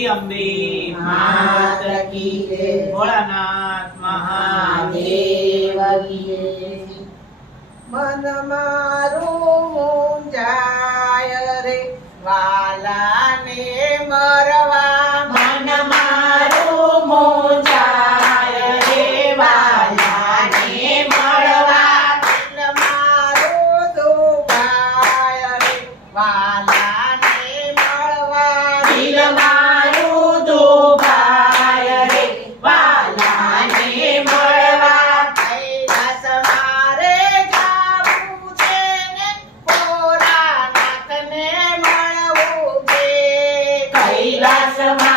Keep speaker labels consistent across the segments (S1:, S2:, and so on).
S1: શ્રી અંબે
S2: માતા કી જય.
S1: ભોળાનાથ
S2: મહાદેવ
S3: મન મારું જાય રે વાલાને મર
S2: That's the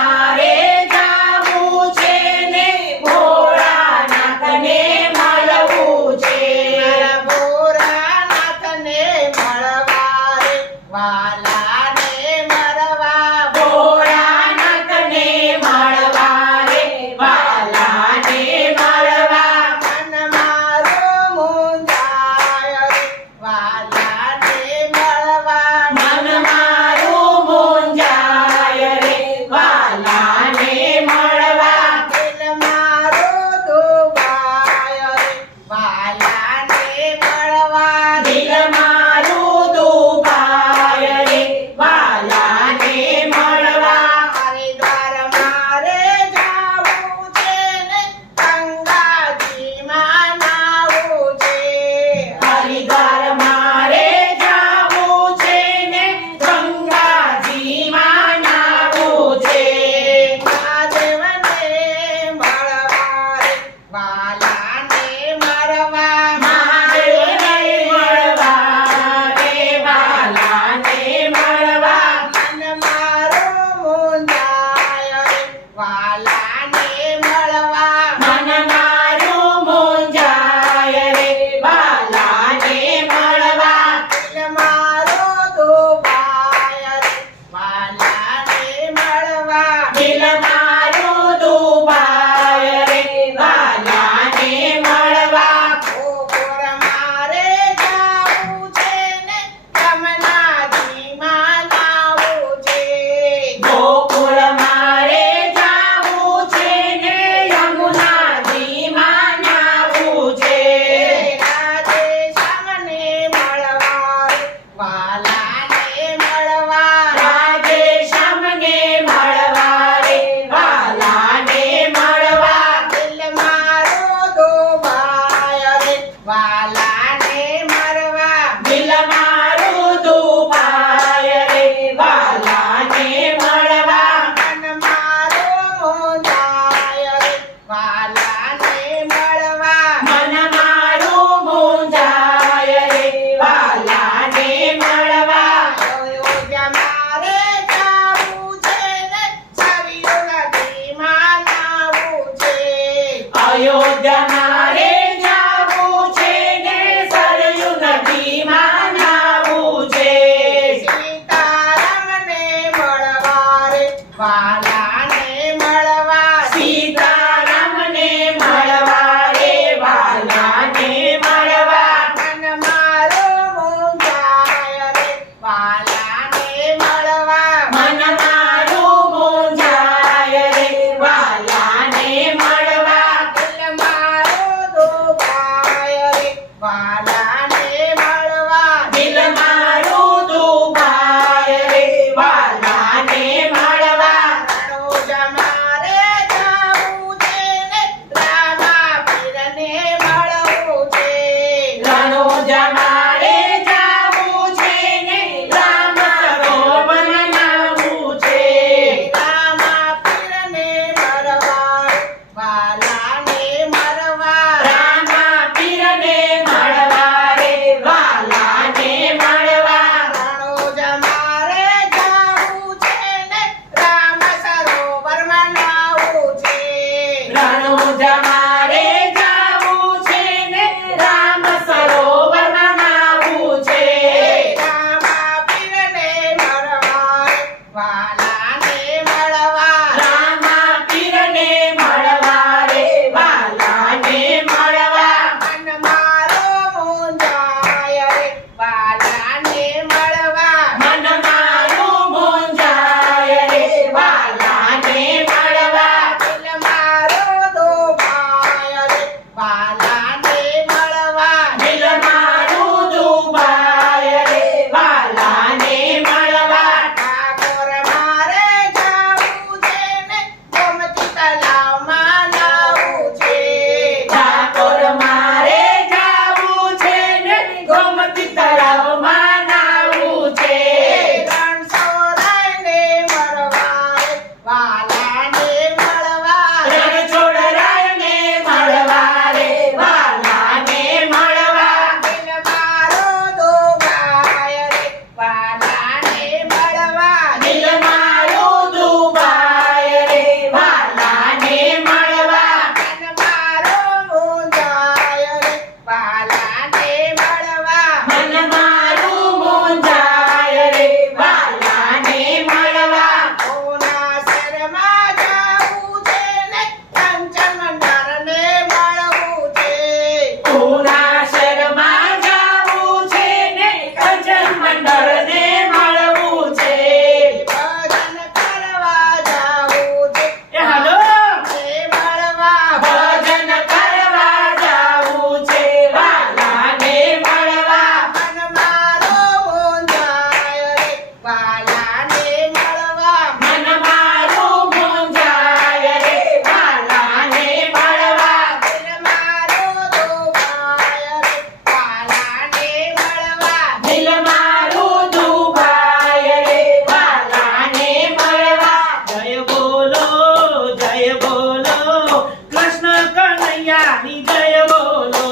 S1: కన్నయ్య నీ జయ బోలో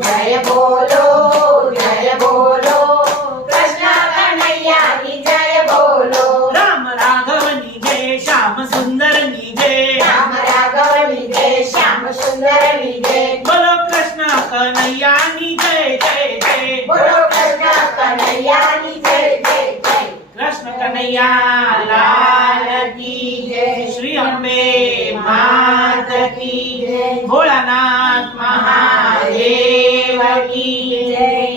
S2: జయ బోలో జయ. బోలో కృష్ణ కన్నయ్య నీ జయ. బోలో
S1: రామ రాఘవ నీ జయ శ్యామ సుందర నీ జయ
S2: రామ
S1: లాల
S2: జయ.
S1: અંબે
S2: માતા કી જય.
S1: ભોળાનાથ
S2: મહાદેવ કી જય.